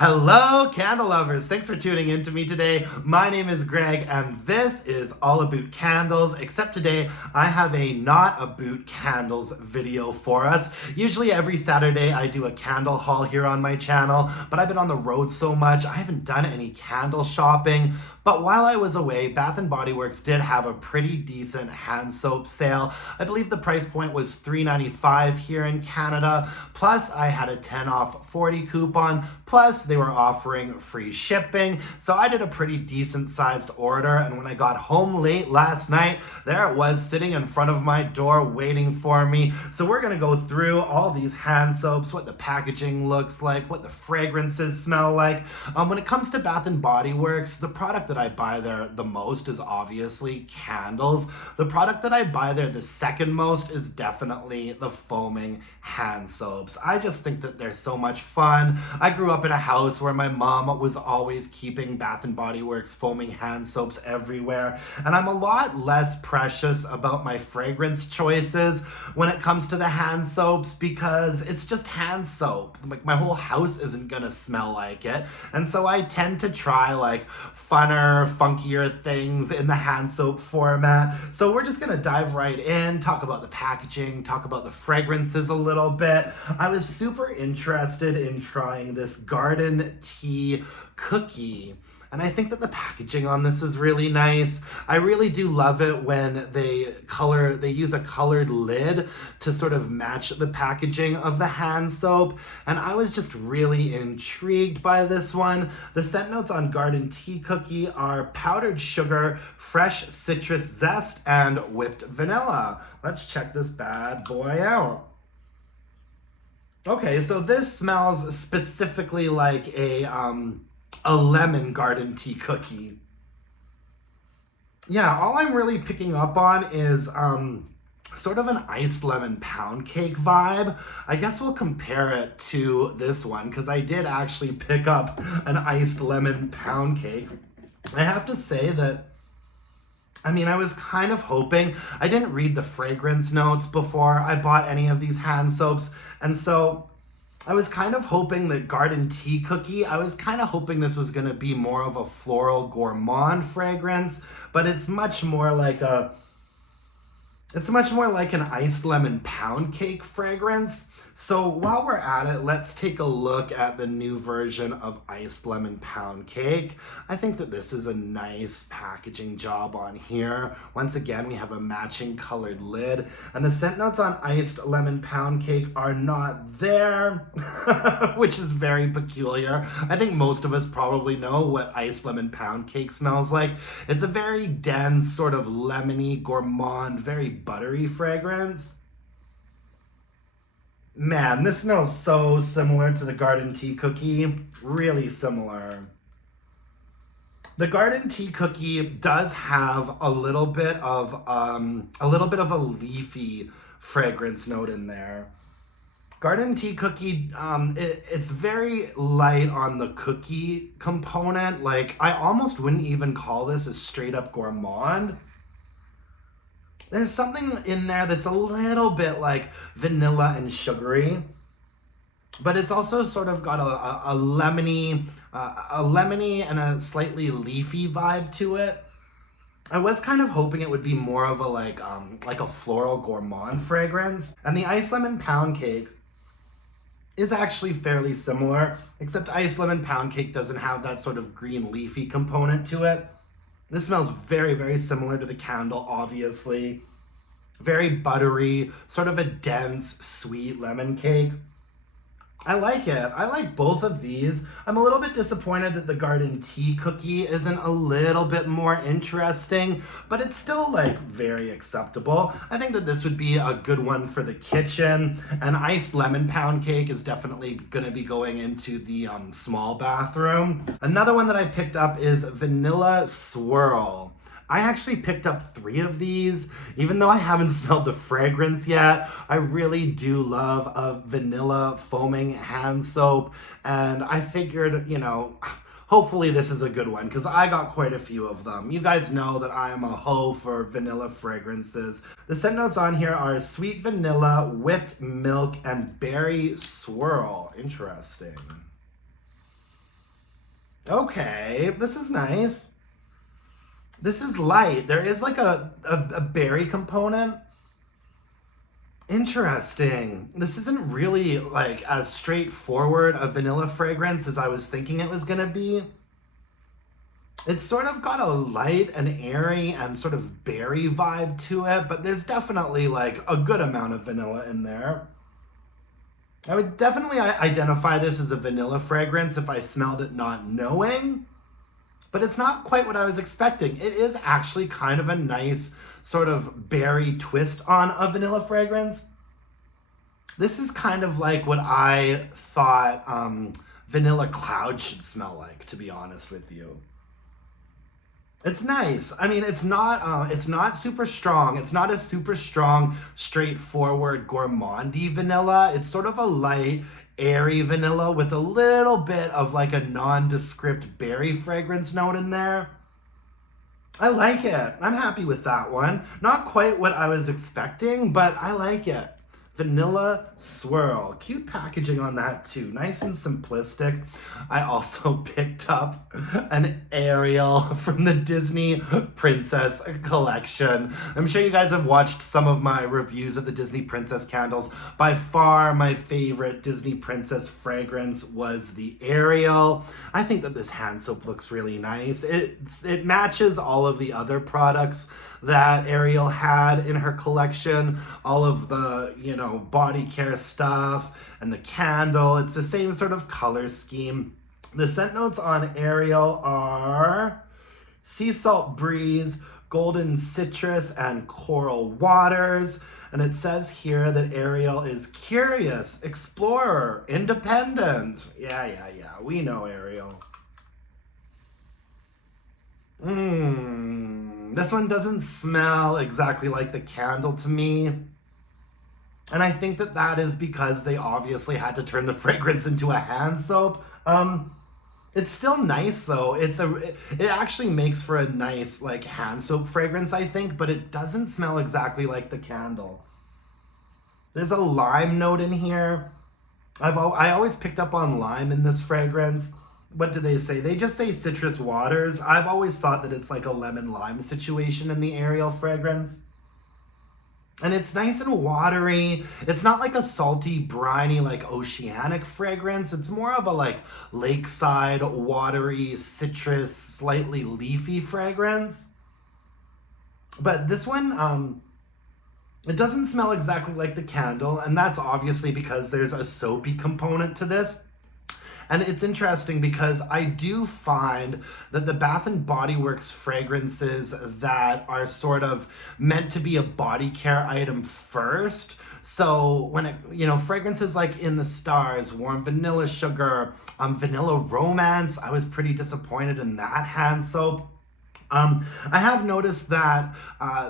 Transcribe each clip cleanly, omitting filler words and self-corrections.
Hello, candle lovers. Thanks for tuning in to me today. My name is Greg, and this is all Aboot candles, except today I have a not Aboot candles video for us. Usually every Saturday I do a candle haul here on my channel, but I've been on the road so much, I haven't done any candle shopping. But while I was away, Bath & Body Works did have a pretty decent hand soap sale. I believe the price point was $3.95 here in Canada, plus I had a 10 off 40 coupon, plus they were offering free shipping. So I did a pretty decent sized order, and when I got home late last night, there it was sitting in front of my door waiting for me. So we're gonna go through all these hand soaps, what the packaging looks like, what the fragrances smell like. When it comes to Bath & Body Works, the product that I buy there the most is obviously candles. The product that I buy there the second most is definitely the foaming hand soaps. I just think that they're so much fun. I grew up in a house where my mom was always keeping Bath & Body Works foaming hand soaps everywhere, and I'm a lot less precious about my fragrance choices when it comes to the hand soaps because it's just hand soap. Like, my whole house isn't gonna smell like it, and so I tend to try like funner, funkier things in the hand soap format. So we're just gonna dive right in, talk about the packaging, talk about the fragrances a little bit. I was super interested in trying this garden tea cookie, and I think that the packaging on this is really nice. I really do love it when they use a colored lid to sort of match the packaging of the hand soap. And I was just really intrigued by this one. The scent notes on Garden Tea Cookie are powdered sugar, fresh citrus zest, and whipped vanilla. Let's check this bad boy out. Okay, so this smells specifically like a lemon garden tea cookie. Yeah, all I'm really picking up on is sort of an iced lemon pound cake vibe. I guess we'll compare it to this one because I did actually pick up an iced lemon pound cake. I have to say that, I mean, I was kind of hoping, I didn't read the fragrance notes before I bought any of these hand soaps, and so I was kind of hoping that Garden Tea Cookie, I was kind of hoping this was going to be more of a floral gourmand fragrance, but it's much more like an iced lemon pound cake fragrance. So while we're at it, let's take a look at the new version of iced lemon pound cake. I think that this is a nice packaging job on here. Once again, we have a matching colored lid, and the scent notes on iced lemon pound cake are not there, which is very peculiar. I think most of us probably know what iced lemon pound cake smells like. It's a very dense, sort of lemony, gourmand, very buttery fragrance. Man, this smells so similar to the Garden Tea Cookie. Really similar. The Garden Tea Cookie does have a little bit of a leafy fragrance note in there. Garden Tea Cookie, it's very light on the cookie component. Like, I almost wouldn't even call this a straight up gourmand. There's something in there that's a little bit like vanilla and sugary, but it's also sort of got a lemony and a slightly leafy vibe to it. I was kind of hoping it would be more of a like a floral gourmand fragrance. And the iced lemon pound cake is actually fairly similar, except iced lemon pound cake doesn't have that sort of green leafy component to it. This smells very, very similar to the candle, obviously. Very buttery, sort of a dense, sweet lemon cake. I like it. I like both of these. I'm a little bit disappointed that the Garden Tea Cookie isn't a little bit more interesting, but it's still like very acceptable. I think that this would be a good one for the kitchen. An iced lemon pound cake is definitely going to be going into the small bathroom. Another one that I picked up is Vanilla Swirl. I actually picked up 3 of these, even though I haven't smelled the fragrance yet. I really do love a vanilla foaming hand soap, and I figured, you know, hopefully this is a good one because I got quite a few of them. You guys know that I am a hoe for vanilla fragrances. The scent notes on here are sweet vanilla, whipped milk, and berry swirl. Interesting. Okay, this is nice. This is light. There is like a berry component. Interesting. This isn't really like as straightforward a vanilla fragrance as I was thinking it was gonna be. It's sort of got a light and airy and sort of berry vibe to it, but there's definitely like a good amount of vanilla in there. I would definitely identify this as a vanilla fragrance if I smelled it not knowing, but it's not quite what I was expecting. It is actually kind of a nice sort of berry twist on a vanilla fragrance. This is kind of like what I thought Vanilla Cloud should smell like, to be honest with you. It's nice. I mean, it's not super strong. It's not a super strong, straightforward gourmandy vanilla. It's sort of a light, airy vanilla with a little bit of like a nondescript berry fragrance note in there. I like it. I'm happy with that one. Not quite what I was expecting, but I like it. Vanilla Swirl. Cute packaging on that too. Nice and simplistic. I also picked up an Ariel from the Disney Princess collection. I'm sure you guys have watched some of my reviews of the Disney Princess candles. By far my favorite Disney Princess fragrance was the Ariel. I think that this hand soap looks really nice. It matches all of the other products that Ariel had in her collection, all of the, body care stuff and the candle. It's the same sort of color scheme. The scent notes on Ariel are sea salt breeze, golden citrus, and coral waters. And it says here that Ariel is curious, explorer, independent. Yeah, we know Ariel. This one doesn't smell exactly like the candle to me. And I think that is because they obviously had to turn the fragrance into a hand soap. It's still nice though. It actually makes for a nice like hand soap fragrance, I think, but it doesn't smell exactly like the candle. There's a lime note in here. I always picked up on lime in this fragrance. What do they say? They just say citrus waters. I've always thought that it's like a lemon lime situation in the Ariel fragrance. And it's nice and watery. It's not like a salty, briny, like oceanic fragrance. It's more of a like lakeside, watery, citrus, slightly leafy fragrance. But this one, it doesn't smell exactly like the candle, and that's obviously because there's a soapy component to this. And it's interesting because I do find that the Bath & Body Works fragrances that are sort of meant to be a body care item first. So when fragrances like In the Stars, Warm Vanilla Sugar, Vanilla Romance, I was pretty disappointed in that hand soap. I have noticed that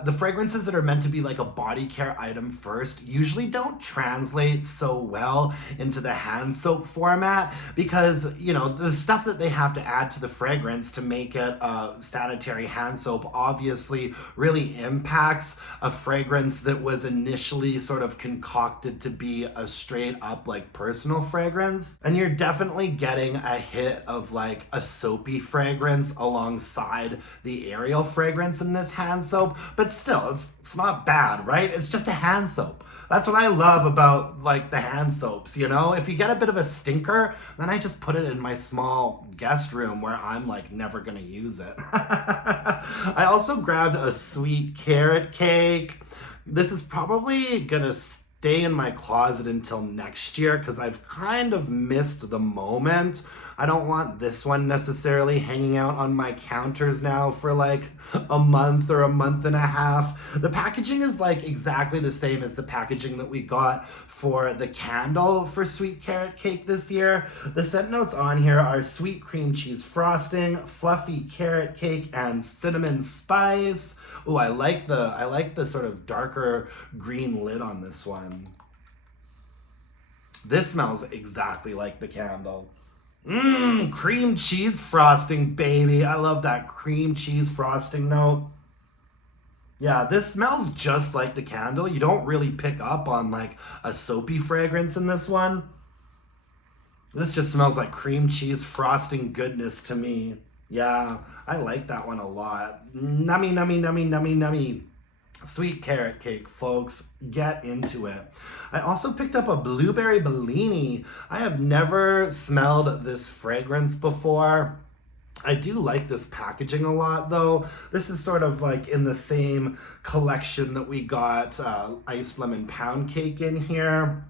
the fragrances that are meant to be like a body care item first usually don't translate so well into the hand soap format because, the stuff that they have to add to the fragrance to make it a sanitary hand soap obviously really impacts a fragrance that was initially sort of concocted to be a straight up like personal fragrance. And you're definitely getting a hit of like a soapy fragrance alongside the Ariel fragrance in this hand soap, but still, it's not bad, right? It's just a hand soap. That's what I love about like the hand soaps, If you get a bit of a stinker, then I just put it in my small guest room where I'm like never gonna use it. I also grabbed a sweet carrot cake. This is probably gonna stay in my closet until next year because I've kind of missed the moment. I don't want this one necessarily hanging out on my counters now for like a month or a month and a half. The packaging is like exactly the same as the packaging that we got for the candle for Sweet Carrot Cake this year. The scent notes on here are sweet cream cheese frosting, fluffy carrot cake, and cinnamon spice. Ooh, I like the sort of darker green lid on this one. This smells exactly like the candle. Cream cheese frosting, baby. I love that cream cheese frosting note. Yeah, this smells just like the candle. You don't really pick up on like a soapy fragrance in this one. This just smells like cream cheese frosting goodness to me. Yeah, I like that one a lot. Nummy, nummy, nummy, nummy, nummy. Sweet carrot cake, folks. Get into it. I also picked up a blueberry Bellini. I have never smelled this fragrance before. I do like this packaging a lot though. This is sort of like in the same collection that we got iced lemon pound cake in here.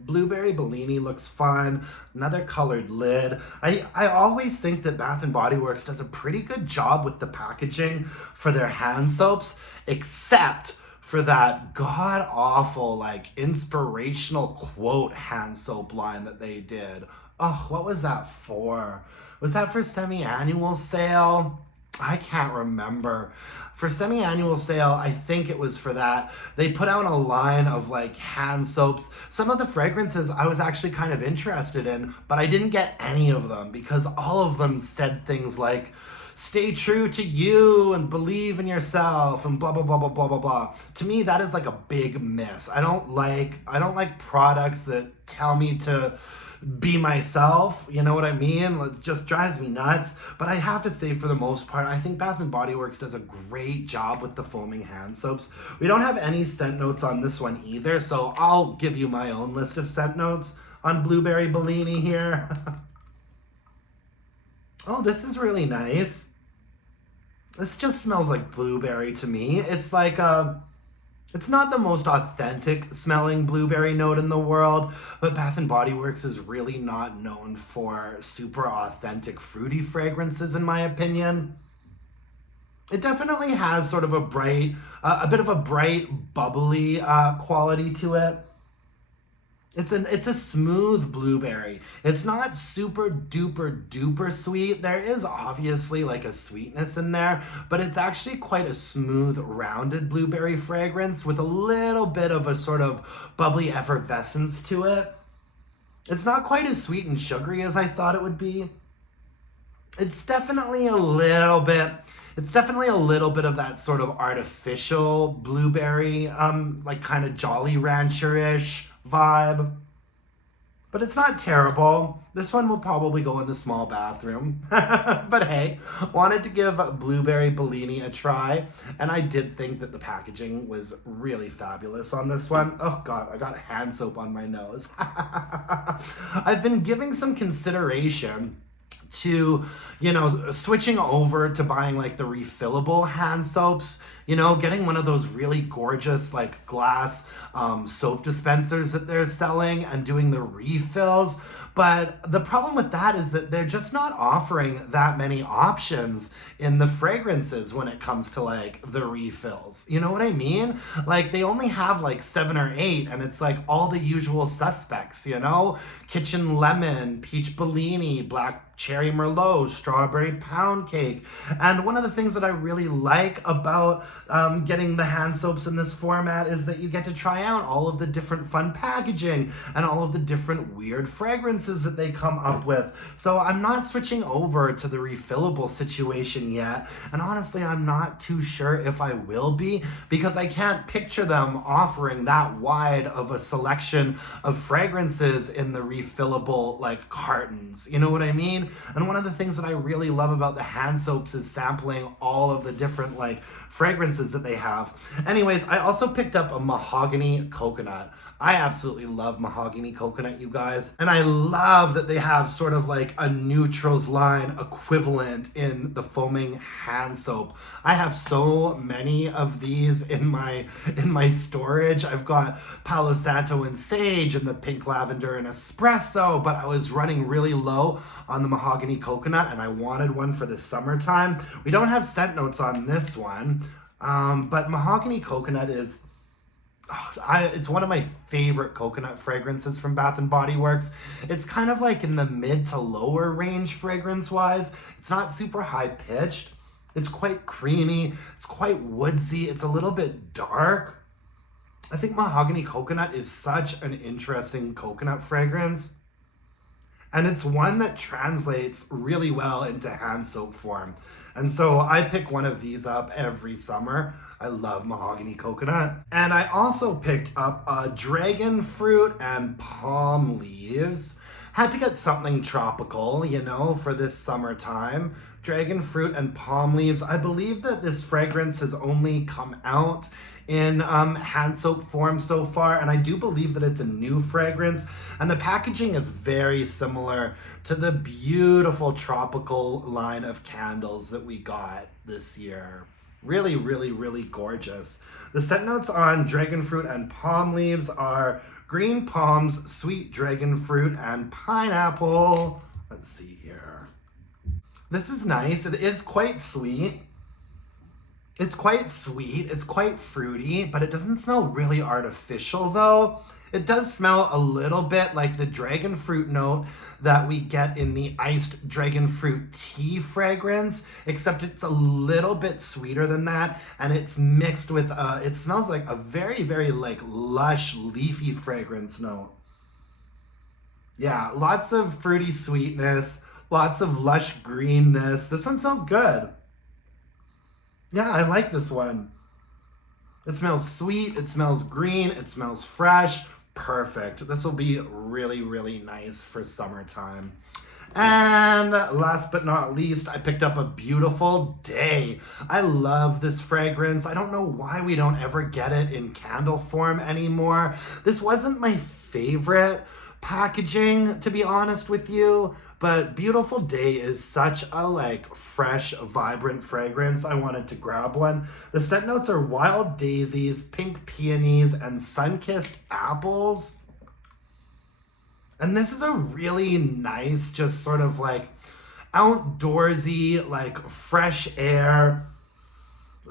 Blueberry Bellini looks fun. Another colored lid. I always think that Bath & Body Works does a pretty good job with the packaging for their hand soaps, except for that god-awful, like, inspirational quote hand soap line that they did. Oh, what was that for? Was that for semi-annual sale? I can't remember. For semi-annual sale, I think it was for that. They put out a line of like hand soaps. Some of the fragrances I was actually kind of interested in, but I didn't get any of them because all of them said things like, stay true to you and believe in yourself and blah, blah, blah, blah, blah, blah, blah. To me, that is like a big miss. I don't like products that tell me to be myself, you know what I mean? It just drives me nuts. But I have to say, for the most part, I think Bath & Body Works does a great job with the foaming hand soaps. We don't have any scent notes on this one either, so I'll give you my own list of scent notes on Blueberry Bellini here. Oh, this is really nice. This just smells like blueberry to me. It's like it's not the most authentic smelling blueberry note in the world, but Bath & Body Works is really not known for super authentic fruity fragrances, in my opinion. It definitely has sort of a bit of a bright, bubbly quality to it. It's a smooth blueberry. It's not super duper duper sweet. There is obviously like a sweetness in there, but it's actually quite a smooth, rounded blueberry fragrance with a little bit of a sort of bubbly effervescence to it. It's not quite as sweet and sugary as I thought it would be. It's definitely a little bit of that sort of artificial blueberry, like kind of Jolly Rancher-ish vibe, but it's not terrible. This one will probably go in the small bathroom. But hey, wanted to give Blueberry Bellini a try, and I did think that the packaging was really fabulous on this one. Oh god, I got hand soap on my nose. I've been giving some consideration to, switching over to buying like the refillable hand soaps, getting one of those really gorgeous like glass soap dispensers that they're selling and doing the refills. But the problem with that is that they're just not offering that many options in the fragrances when it comes to like the refills. You know what I mean? Like they only have like 7 or 8, and it's like all the usual suspects, kitchen lemon, peach Bellini, black cherry merlot, strawberry pound cake. And one of the things that I really like about getting the hand soaps in this format is that you get to try out all of the different fun packaging and all of the different weird fragrances that they come up with. So I'm not switching over to the refillable situation yet, and honestly I'm not too sure if I will be, because I can't picture them offering that wide of a selection of fragrances in the refillable like cartons, you know what I mean? And one of the things that I really love about the hand soaps is sampling all of the different like fragrances that they have. Anyways, I also picked up a Mahogany Coconut. I absolutely love Mahogany Coconut, you guys. And I love that they have sort of like a neutrals line equivalent in the foaming hand soap. I have so many of these in my storage. I've got Palo Santo and Sage and the pink lavender and espresso, but I was running really low on the Mahogany Coconut and I wanted one for the summertime. We don't have scent notes on this one, but Mahogany Coconut is it's one of my favorite coconut fragrances from Bath & Body Works. It's kind of like in the mid to lower range fragrance wise. It's not super high pitched. It's quite creamy. It's quite woodsy. It's a little bit dark. I think Mahogany Coconut is such an interesting coconut fragrance. And it's one that translates really well into hand soap form. And so I pick one of these up every summer. I love Mahogany Coconut. And I also picked up Dragonfruit and Palm Leaves. Had to get something tropical, you know, for this summertime. Dragonfruit and palm leaves. I believe that this fragrance has only come out in hand soap form so far, and I do believe that it's a new fragrance, and the packaging is very similar to the beautiful tropical line of candles that we got this year. Really, really, really gorgeous. The scent notes on Dragonfruit and palm leaves are green palms, sweet dragonfruit, and pineapple. Let's see here. This is nice. It is quite sweet. It's quite sweet, it's quite fruity, but it doesn't smell really artificial though. It does smell a little bit like the dragon fruit note that we get in the iced dragon fruit tea fragrance, except it's a little bit sweeter than that, and it's mixed with, it smells like a very, very like lush, leafy fragrance note. Yeah, lots of fruity sweetness, lots of lush greenness. This one smells good. Yeah, I like this one. It smells sweet, it smells green, it smells fresh. Perfect. This will be really, really nice for summertime. And last but not least, I picked up a Beautiful Day. I love this fragrance. I don't know why we don't ever get it in candle form anymore. This wasn't my favorite packaging, to be honest with you, but Beautiful Day is such a like fresh, vibrant fragrance. I wanted to grab one. The scent notes are wild daisies, pink peonies, and sun-kissed apples. And this is a really nice, just sort of like outdoorsy, like fresh air,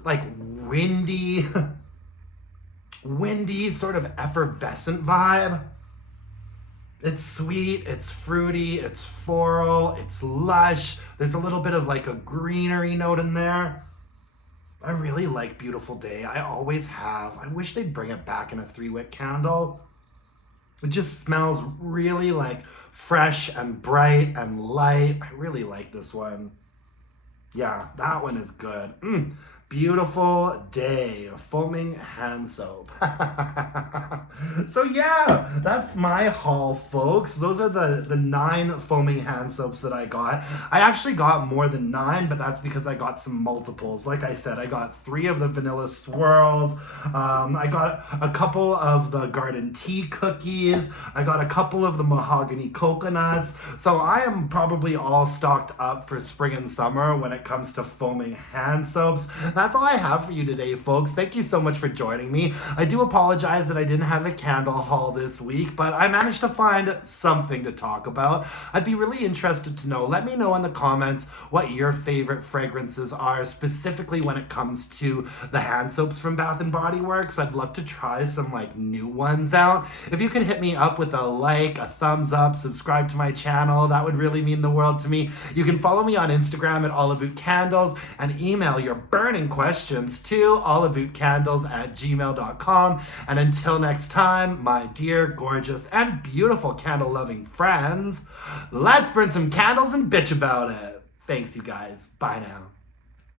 like windy sort of effervescent vibe. It's sweet, it's fruity, it's floral, it's lush. There's a little bit of like a greenery note in there. I really like Beautiful Day. I always have. I wish they'd bring it back in a 3-wick candle. It just smells really like fresh and bright and light. I really like this one. Yeah, that one is good. Beautiful Day, foaming hand soap. So yeah, that's my haul, folks. Those are the 9 foaming hand soaps that I got. I actually got more than 9, but that's because I got some multiples. Like I said, I got 3 of the vanilla swirls. I got a couple of the garden tea cookies. I got a couple of the mahogany coconuts. So I am probably all stocked up for spring and summer when it comes to foaming hand soaps. That's all I have for you today, folks. Thank you so much for joining me. I do apologize that I didn't have a candle haul this week, but I managed to find something to talk about. I'd be really interested to know. Let me know in the comments what your favorite fragrances are, specifically when it comes to the hand soaps from Bath & Body Works. I'd love to try some like new ones out. If you could hit me up with a like, a thumbs up, subscribe to my channel, that would really mean the world to me. You can follow me on Instagram at allaboutcandles and email your burning questions to allaboutcandles@gmail.com. And until next time, my dear, gorgeous, and beautiful candle-loving friends, let's burn some candles and bitch about it. Thanks, you guys. Bye now.